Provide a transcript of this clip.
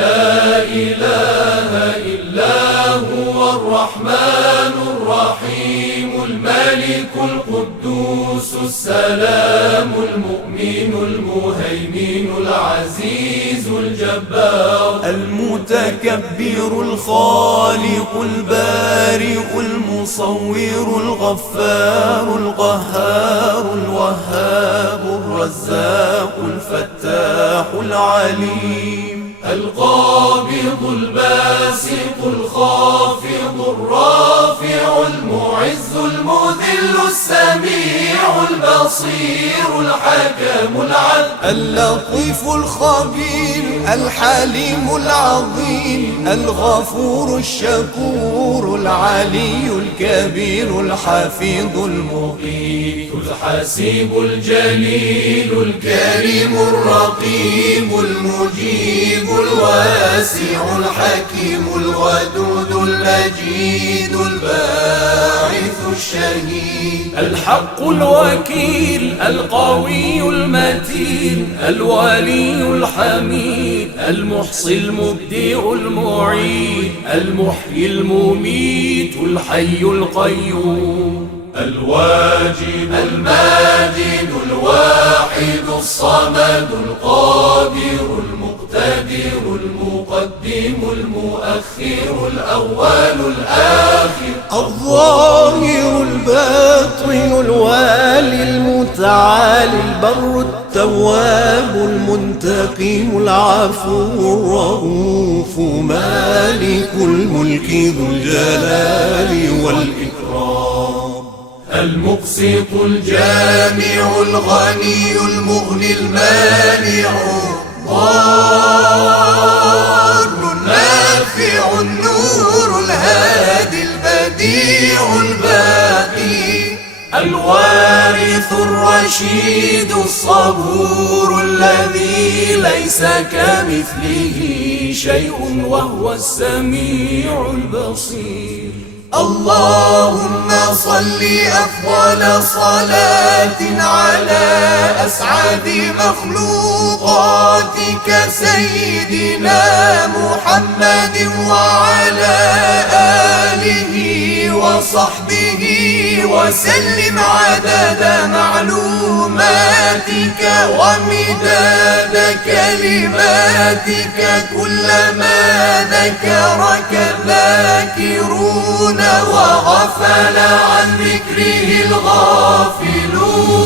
لا إله إلا هو الرحمن الرحيم الملك القدوس السلام المؤمن المهيمن العزيز الجبار المتكبر الخالق البارئ المصور الغفار القهار الوهاب الرزاق الفتاح العليم القابض الباسط الخافض الرافع المعز المذل السميع البصير الحكم العدل اللطيف الخبير الحليم العظيم الغفور الشكور العلي الكبير الحفيظ المقيت الحسيب الجليل الكريم الرقيب المجيب الواسع الحكيم الودود المجيد الباعث الشهيد الحق الوكيل القوي المتين الولي الحميد المحصي المبدع المعيد المحيي المميت الحي القيوم الواجد الماجد الواحد الصمد القادر المقتدر المقدم المؤخر الأول الآخر الظاهر الباطن الوالي المتعالي البر التواب المنتقم العفو الرؤوف مالك الملك ذو الجلال والإكرام المقسط الجامع الغني المغني المانع الضار النافع النور الهادي البديع الباقي الوارث الرشيد الصبور الذي ليس كمثله شيء وهو السميع البصير اللهم صل أفضل صلاة على أسعد مخلوقاتك سيدنا محمد وعلى آله وصحبه وسلم عدد معلوماتك ومداد كلماتك كلما ذكرك الذاكرون وغفل عن ذكره الغافلون